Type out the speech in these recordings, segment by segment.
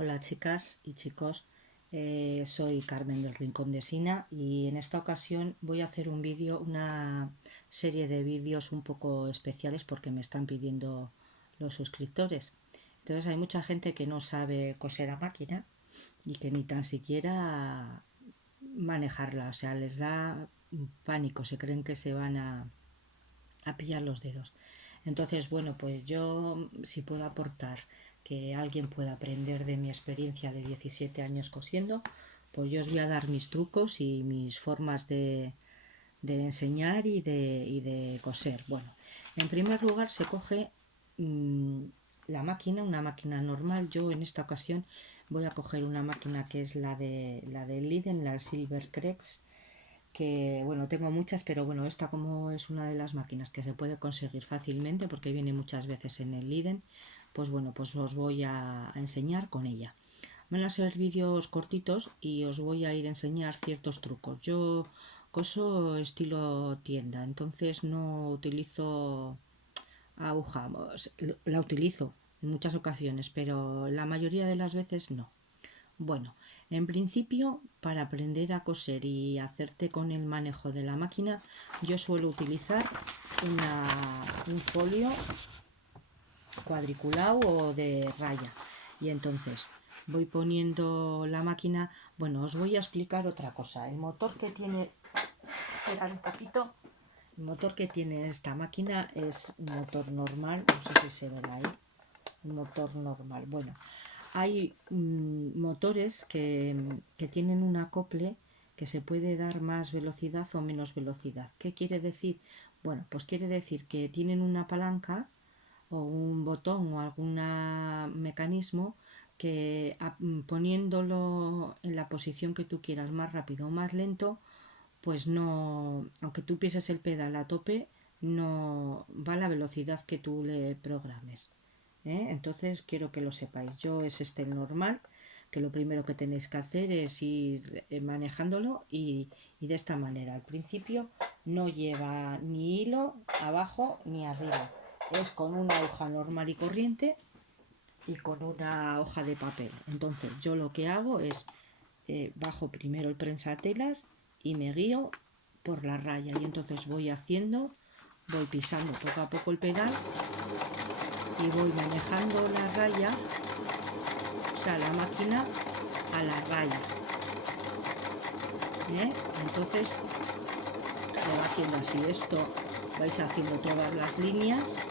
Hola chicas y chicos, soy Carmen del Rincón de Sina y en esta ocasión voy a hacer un vídeo, una serie de vídeos un poco especiales porque me están pidiendo los suscriptores. Entonces hay mucha gente que no sabe coser a máquina y que ni tan siquiera manejarla, o sea, les da pánico, se creen que se van a pillar los dedos. Entonces, bueno, pues yo si puedo aportar que alguien pueda aprender de mi experiencia de 17 años cosiendo, pues yo os voy a dar mis trucos y mis formas de enseñar y de coser. Bueno, en primer lugar se coge la máquina, una máquina normal. Yo en esta ocasión voy a coger una máquina que es la de Lidl, la Silver Crex, que bueno, tengo muchas, pero bueno, esta como es una de las máquinas que se puede conseguir fácilmente porque viene muchas veces en el Lidl, pues bueno, pues os voy a enseñar con ella. Van a ser vídeos cortitos y os voy a ir a enseñar ciertos trucos. Yo coso estilo tienda, entonces no utilizo aguja, la utilizo en muchas ocasiones, pero la mayoría de las veces no. Bueno, en principio, para aprender a coser y hacerte con el manejo de la máquina, yo suelo utilizar un folio cuadriculado o de raya. Y entonces voy poniendo la máquina. Bueno, os voy a explicar otra cosa. El motor que tiene, esperar un poquito. El motor que tiene esta máquina es un motor normal, no sé si se verá ahí. Un motor normal. Bueno, hay motores que tienen un acople que se puede dar más velocidad o menos velocidad. ¿Qué quiere decir? Bueno, pues quiere decir que tienen una palanca o un botón o algún mecanismo que poniéndolo en la posición que tú quieras, más rápido o más lento, pues no, aunque tú pises el pedal a tope, no va a la velocidad que tú le programes. Entonces quiero que lo sepáis. Yo es el normal, que lo primero que tenéis que hacer es ir manejándolo y de esta manera. Al principio no lleva ni hilo abajo ni arriba. Es con una aguja normal y corriente y con una hoja de papel. Entonces yo lo que hago es bajo primero el prensatelas y me guío por la raya y entonces voy pisando poco a poco el pedal y voy manejando la raya, o sea, la máquina a la raya. Entonces se va haciendo así. Esto vais haciendo todas las líneas.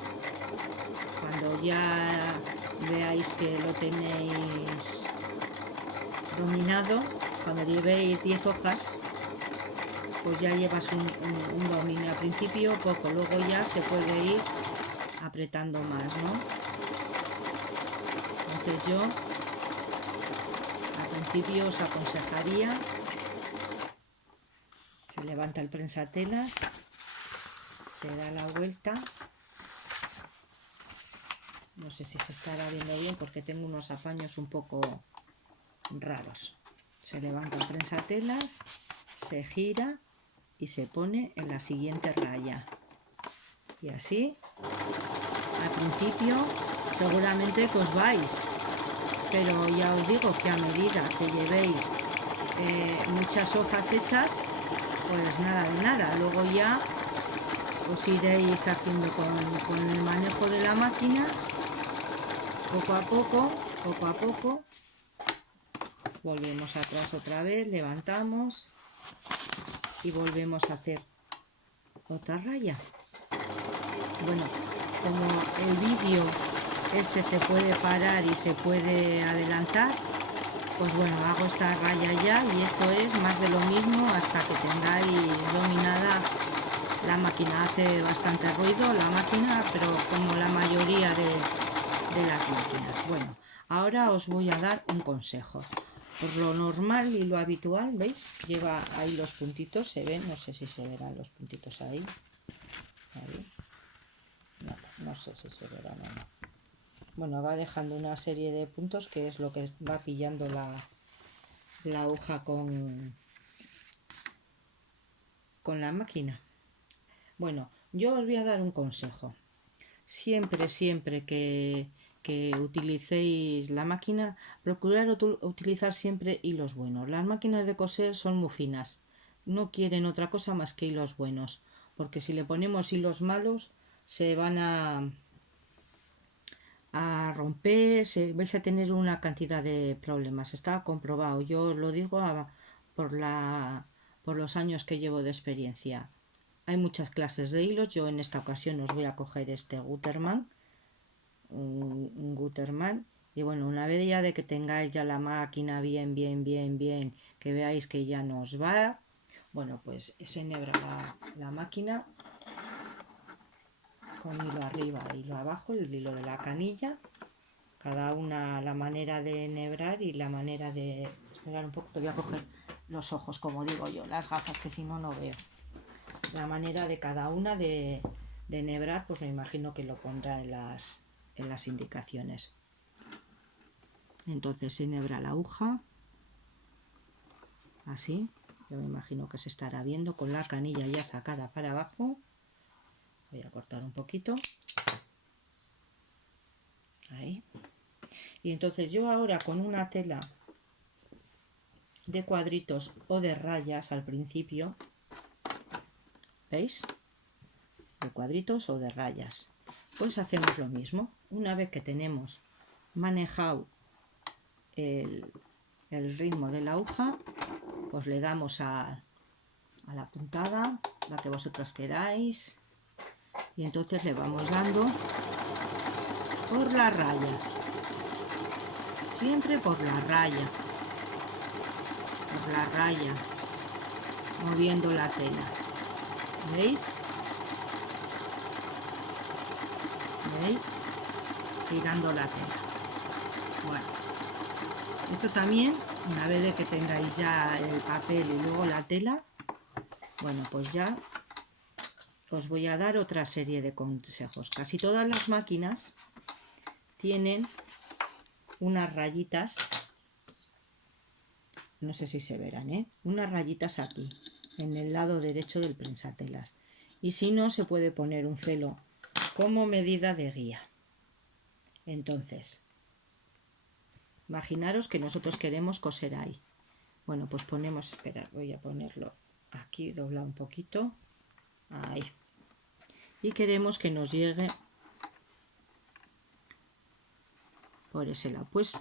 Cuando ya veáis que lo tenéis dominado, cuando llevéis 10 hojas, pues ya llevas un dominio al principio, poco, luego ya se puede ir apretando más, ¿no? Entonces yo al principio os aconsejaría, se levanta el prensatelas, se da la vuelta, no sé si se estará viendo bien porque tengo unos apaños un poco raros. Se levanta el prensatelas, se gira y se pone en la siguiente raya. Y así, al principio, seguramente que os vais, pero ya os digo que a medida que llevéis muchas hojas hechas, pues nada de nada. Luego ya os iréis haciendo con el manejo de la máquina, poco a poco. Volvemos atrás otra vez, levantamos y volvemos a hacer otra raya. Bueno, como el vídeo se puede parar y se puede adelantar, pues bueno, hago esta raya ya y esto es más de lo mismo hasta que tengáis dominada la máquina. Hace bastante ruido la máquina, pero como la mayoría de las máquinas. Bueno, ahora os voy a dar un consejo. Por lo normal y lo habitual, ¿veis? Lleva ahí los puntitos, se ven, no sé si se verán los puntitos ahí. No sé si se verán o no. Bueno, va dejando una serie de puntos que es lo que va pillando la aguja con la máquina. Bueno, yo os voy a dar un consejo. Siempre que utilicéis la máquina, procurar utilizar siempre hilos buenos. Las máquinas de coser son muy finas, no quieren otra cosa más que hilos buenos, porque si le ponemos hilos malos se van a romper, vais a tener una cantidad de problemas. Está comprobado, yo lo digo por los años que llevo de experiencia. Hay muchas clases de hilos. Yo en esta ocasión os voy a coger este Gutermann, un Gutermann. Y bueno, una vez ya de que tengáis ya la máquina bien, que veáis que ya nos va, bueno, pues se enhebra la máquina con hilo arriba e hilo abajo, el hilo de la canilla. Cada una la manera de enhebrar y la manera de... Esperar un poco, te voy a coger los ojos, como digo yo, las gafas, que si no, no veo. La manera de cada una de enhebrar, pues me imagino que lo pondrá en las indicaciones. Entonces se enhebra la aguja, así, yo me imagino que se estará viendo con la canilla ya sacada para abajo. Voy a cortar un poquito. Ahí. Y entonces yo ahora con una tela de cuadritos o de rayas al principio, ¿veis? De cuadritos o de rayas. Pues hacemos lo mismo. Una vez que tenemos manejado el ritmo de la aguja, pues le damos a la puntada, la que vosotras queráis, y entonces le vamos dando por la raya, siempre por la raya, moviendo la tela. ¿Veis? ¿Veis? Girando la tela. Bueno, esto también, una vez de que tengáis ya el papel y luego la tela, bueno, pues ya os voy a dar otra serie de consejos. Casi todas las máquinas tienen unas rayitas, no sé si se verán, unas rayitas aquí, en el lado derecho del prensatelas. Y si no, se puede poner un celo como medida de guía. Entonces, imaginaros que nosotros queremos coser ahí. Bueno, pues ponemos, esperad, voy a ponerlo aquí, doblar un poquito, ahí. Y queremos que nos llegue por ese lado. Pues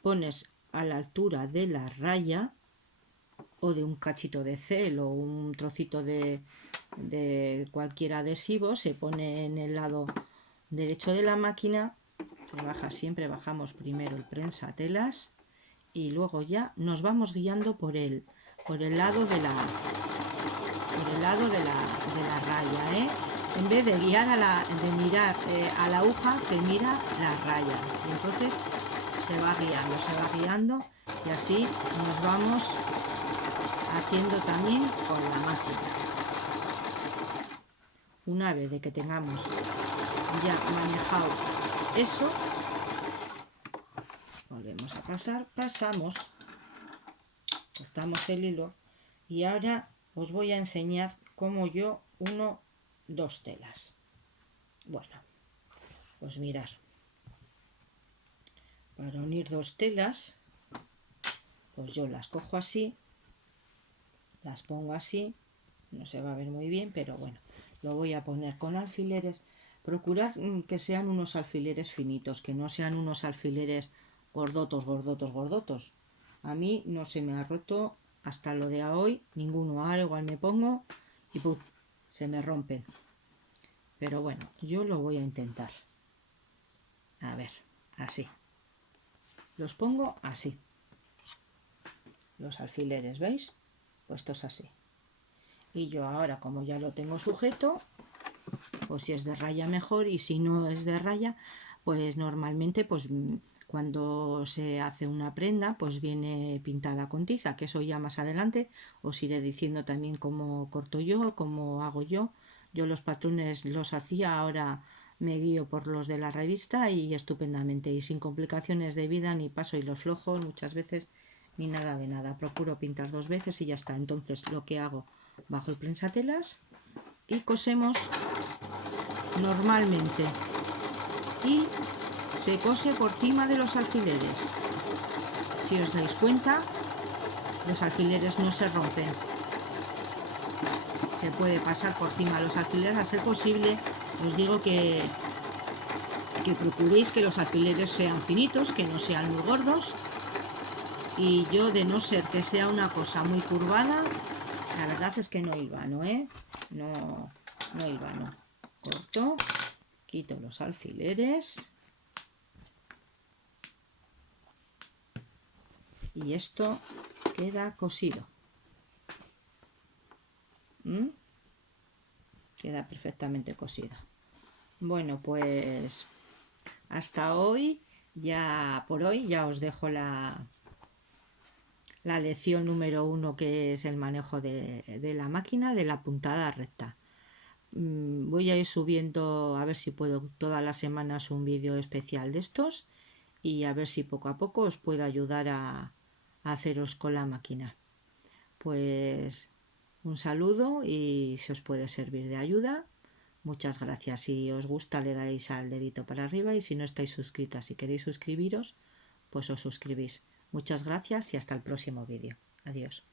pones a la altura de la raya o de un cachito de cel o un trocito de cualquier adhesivo, se pone en el lado derecho de la máquina, se baja, siempre bajamos primero el prensatelas y luego ya nos vamos guiando por el lado de la raya, En vez de guiar de mirar a la aguja, se mira la raya y entonces se va guiando y así nos vamos haciendo también con la máquina. Una vez de que tengamos ya manejado eso, volvemos a pasamos, cortamos el hilo y ahora os voy a enseñar cómo yo uno dos telas. Bueno, pues mirar, para unir dos telas, pues yo las cojo así, las pongo así, no se va a ver muy bien, pero bueno, lo voy a poner con alfileres. Procurad que sean unos alfileres finitos, que no sean unos alfileres gordotos. A mí no se me ha roto hasta lo de hoy ninguno. Ahora igual me pongo y ¡pum!, se me rompen. Pero bueno, yo lo voy a intentar. A ver, así. Los pongo así. Los alfileres, ¿veis? Puestos así. Y yo ahora, como ya lo tengo sujeto, pues si es de raya mejor, y si no es de raya, pues normalmente pues cuando se hace una prenda pues viene pintada con tiza, que eso ya más adelante os iré diciendo también cómo corto yo, cómo hago yo. Yo los patrones los hacía, ahora me guío por los de la revista y estupendamente, y sin complicaciones de vida, ni paso hilos flojos muchas veces, ni nada de nada. Procuro pintar 2 veces y ya está. Entonces lo que hago, bajo el prensatelas y cosemos normalmente, y se cose por cima de los alfileres. Si os dais cuenta, los alfileres no se rompen. Se puede pasar por cima de los alfileres, a ser posible. Os digo que procuréis que los alfileres sean finitos, que no sean muy gordos. Y yo, de no ser que sea una cosa muy curvada, la verdad es que no hilvano, no hilvano. Corto, quito los alfileres y esto queda cosido. Queda perfectamente cosido. Bueno, pues hasta hoy, por hoy ya os dejo la lección número 1, que es el manejo de la máquina, de la puntada recta. Voy a ir subiendo, a ver si puedo, todas las semanas un vídeo especial de estos, y a ver si poco a poco os puedo ayudar a haceros con la máquina. Pues un saludo, y si os puede servir de ayuda, muchas gracias. Si os gusta, le dais al dedito para arriba, y si no estáis suscritas, si queréis suscribiros, pues os suscribís. Muchas gracias y hasta el próximo vídeo. Adiós.